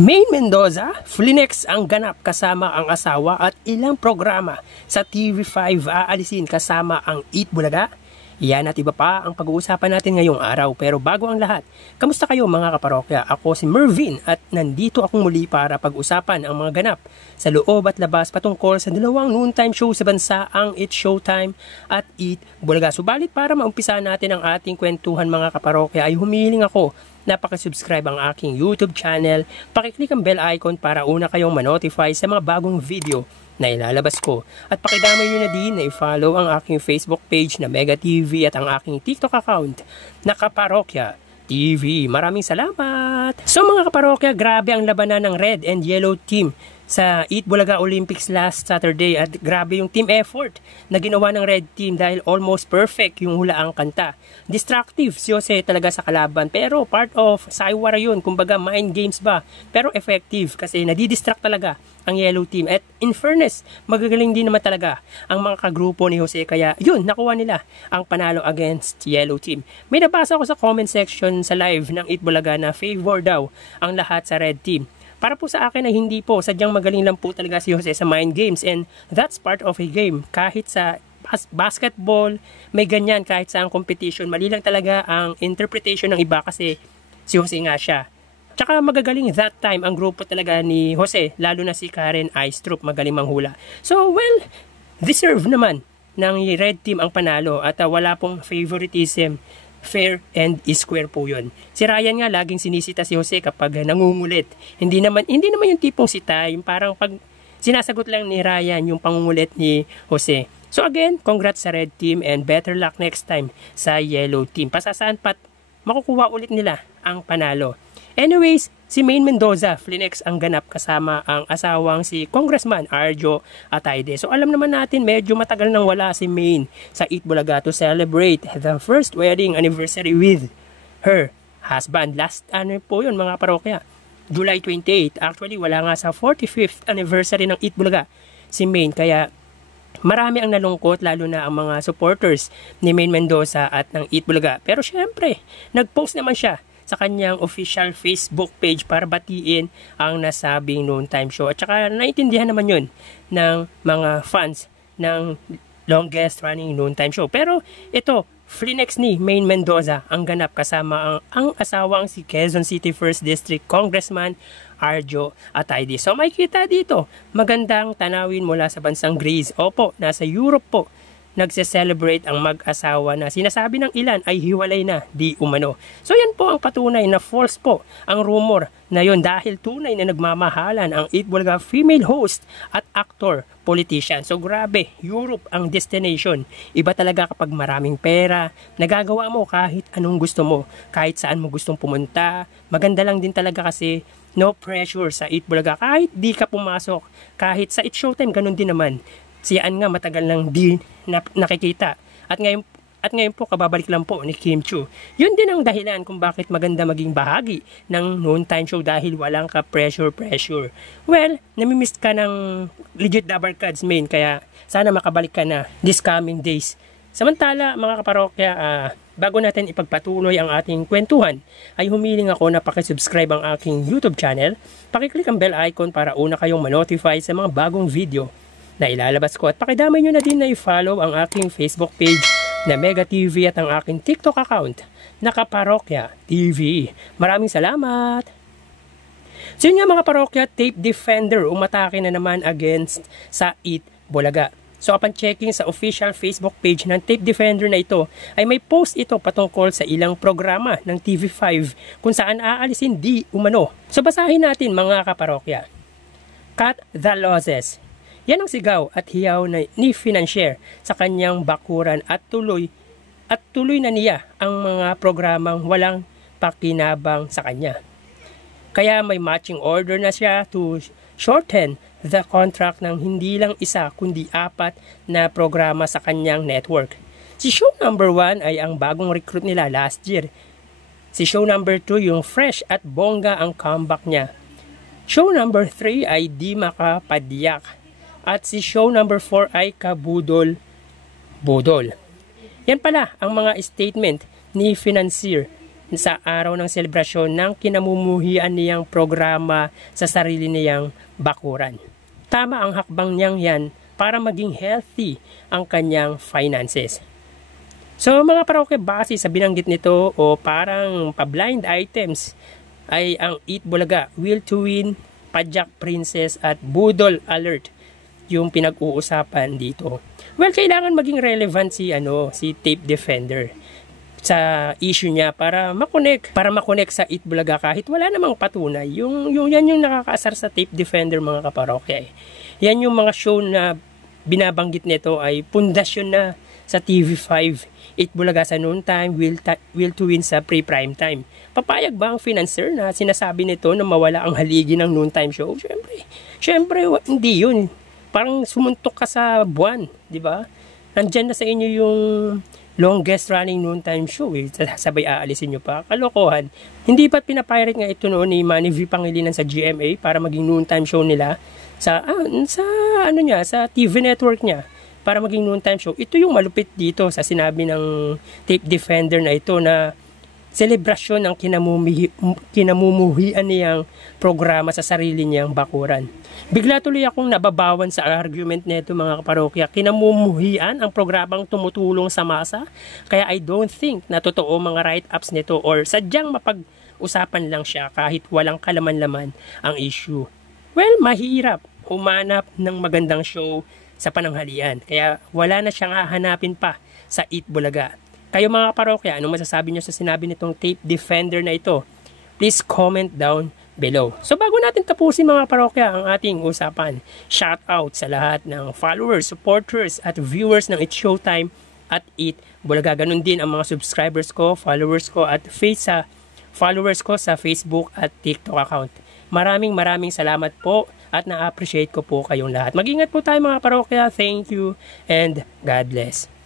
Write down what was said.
Maine Mendoza, Flinex ang ganap kasama ang asawa at ilang programa sa TV5 aalisin kasama ang Eat Bulaga. Yan at iba pa ang pag-uusapan natin ngayong araw. Pero bago ang lahat, kamusta kayo mga kaparokya? Ako si Mervin at nandito akong muli para pag-usapan ang mga ganap sa loob at labas patungkol sa dalawang noontime show sa bansa, ang It's Showtime at Eat Bulaga. Subalit para maumpisa natin ang ating kwentuhan mga kaparokya ay humihiling ako na pakisubscribe ang aking YouTube channel, pakiclick ang bell icon para una kayong manotify sa mga bagong video na ilalabas ko. At pakidamay nyo na din na i-follow ang aking Facebook page na Mega TV at ang aking TikTok account na Kaparokya TV. Maraming salamat! So mga kaparokya, grabe ang labanan ng Red and Yellow Team sa Eat Bulaga Olympics last Saturday at grabe yung team effort na ginawa ng Red Team dahil almost perfect yung hulaang kanta. Destructive si Jose talaga sa kalaban pero part of saywara yun, kumbaga mind games ba, pero effective kasi nadidistract talaga ang Yellow Team at in fairness, magagaling din naman talaga ang mga kagrupo ni Jose kaya yun, nakuha nila ang panalo against Yellow Team. May nabasa ako sa comment section sa live ng Eat Bulaga na favor daw ang lahat sa Red Team. Para po sa akin ay hindi po, sadyang magaling lang po talaga si Jose sa mind games and that's part of a game. Kahit sa basketball, may ganyan kahit sa ang competition. Mali lang talaga ang interpretation ng iba kasi si Jose nga siya. Tsaka magagaling that time ang grupo talaga ni Jose, lalo na si Karen Aistrup, magaling manghula. So well, deserve naman ng Red Team ang panalo at wala pong favoritism. Fair and square po yun. Si Ryan nga laging sinisita si Jose kapag nangungulit. Hindi naman yung tipong sita, yung parang pag sinasagot lang ni Ryan yung pangungulit ni Jose. So again, congrats sa Red Team and better luck next time sa Yellow Team. Pasasaan pat makukuha ulit nila ang panalo. Anyways, si Maine Mendoza, Flinex ang ganap kasama ang asawang si Congressman Arjo Atayde. So alam naman natin medyo matagal nang wala si Maine sa Eat Bulaga to celebrate the first wedding anniversary with her husband. Last po yun mga parokya, July 28. Actually wala nga sa 45th anniversary ng Eat Bulaga si Maine kaya marami ang nalungkot lalo na ang mga supporters ni Maine Mendoza at ng Eat Bulaga. Pero syempre, nag-post naman siya sa kanyang official Facebook page para batiin ang nasabing noontime show. At saka naintindihan naman yun ng mga fans ng longest running noontime show. Pero ito, Flinex ni Maine Mendoza ang ganap kasama ang asawang si Quezon City 1st District Congressman Arjo Atayde. So makikita dito, magandang tanawin mula sa bansang Greece. Opo, nasa Europe po nagse-celebrate ang mag-asawa na sinasabi ng ilan ay hiwalay na di umano. So yan po ang patunay na false po ang rumor na yon dahil tunay na nagmamahalan ang Eat Bulaga female host at actor politician. So grabe, Europe ang destination. Iba talaga kapag maraming pera, nagagawa mo kahit anong gusto mo, kahit saan mo gustong pumunta. Maganda lang din talaga kasi no pressure sa Eat Bulaga. Kahit di ka pumasok, kahit sa It's Showtime, ganun din naman. Siyaan nga matagal lang di nakikita. At ngayon po kababalik lang po ni Kim Chiu. Yun din ang dahilan kung bakit maganda maging bahagi ng noontime show dahil walang ka pressure. Well, namimiss ka ng legit Dabar Cards Main kaya sana makabalik ka na this coming days. Samantala mga kaparokya, bago natin ipagpatuloy ang ating kwentuhan ay humiling ako na pakisubscribe ang aking YouTube channel, pakiclick ang bell icon para una kayong manotify sa mga bagong video na ilalabas ko at pakidamay nyo na din na i-follow ang aking Facebook page na Mega TV at ang aking TikTok account na Kaparokya TV. Maraming salamat! So yun nga mga parokya, tape defender umatake na naman against sa Eat Bulaga. So upon checking sa official Facebook page ng tape defender na ito ay may post ito patungkol sa ilang programa ng TV5 kung saan aalisin di umano. So basahin natin mga kaparokya. Cut the losses. Yan ang sigaw at hiyaw ni Financier sa kanyang bakuran at tuloy na niya ang mga programang walang pakinabang sa kanya. Kaya may matching order na siya to shorten the contract ng hindi lang isa kundi 4 na programa sa kanyang network. Si show number 1 ay ang bagong recruit nila last year. Si show number 2 yung fresh at bongga ang comeback niya. Show number 3 ay Di Makapadyak. At si show number 4 ay Kabudol-Budol. Yan pala ang mga statement ni Financier sa araw ng selebrasyon ng kinamumuhian niyang programa sa sarili niyang bakuran. Tama ang hakbang niyang yan para maging healthy ang kanyang finances. So mga parokya, base sa binanggit nito o parang pa-blind items ay ang Eat Bulaga, Will to Win, Pajak Princess at Budol Alert yung pinag-uusapan dito. Well, kailangan maging relevant si Tape Defender sa issue niya para makonek sa Eat Bulaga kahit wala namang patunay. Yan yung nakakaasar sa Tape Defender mga kaparokya. Yan yung mga show na binabanggit nito ay pundasyon na sa TV5. Eat Bulaga sa noon time, Will to Win sa pre-prime time. Papayag ba ang financer na sinasabi nito na mawala ang haligi ng noon time show? Siyempre hindi yun. Parang sumuntok ka sa buwan, di ba? Nandyan na sa inyo yung longest running noontime show, sabay aalisin nyo pa. Kalokohan. Hindi ba't pinapirate nga ito noon ni Manny V. Pangilinan sa GMA para maging noontime show nila sa TV network niya para maging noontime show. Ito yung malupit dito sa sinabi ng Tape Defender na ito na selebrasyon ng kinamumuhian niyang programa sa sarili niyang bakuran. Bigla tuloy akong nababawan sa argument nito mga kaparokya. Kinamumuhian ang programang tumutulong sa masa, kaya I don't think na totoo mga write-ups nito or sadyang mapag-usapan lang siya kahit walang kalaman-laman ang issue. Well, mahirap humanap ng magandang show sa pananghalian, kaya wala na siyang hahanapin pa sa Eat Bulaga. Kayo mga kaparokya, anong masasabi nyo sa sinabi nitong Tape Defender na ito? Please comment down below. So bago natin tapusin mga parokya ang ating usapan, shout out sa lahat ng followers, supporters at viewers ng It's Showtime at Eat Bulaga. Ganun din ang mga subscribers ko, followers ko at followers ko sa Facebook at TikTok account. Maraming salamat po at na-appreciate ko po kayong lahat. Mag-ingat po tayo mga parokya. Thank you and God bless.